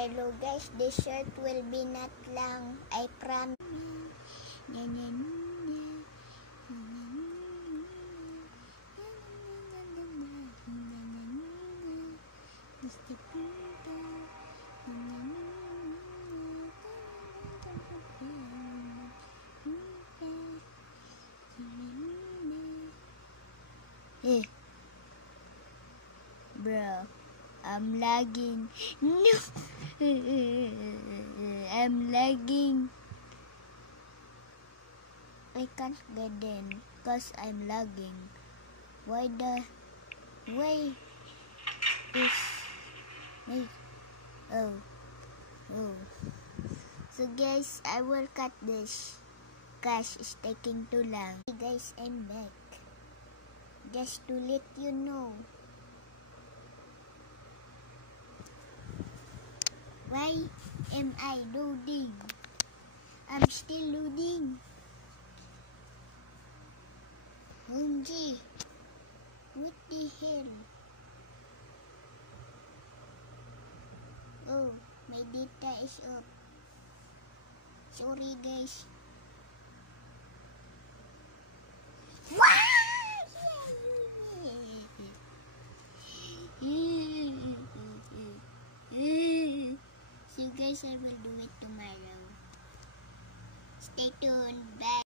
Hello guys, this shirt will be not long, I promise. Hey, bro, I'm lagging. No, I'm lagging. I can't get in because I'm lagging. Why is wait? Oh. So guys, I will cut this. Gosh, it's taking too long. Hey guys, I'm back. Just to let you know. Why am I loading? I'm still loading. OMG. What the hell? Oh, my data is up. Sorry guys. So guys, I will do it tomorrow. Stay tuned. Bye.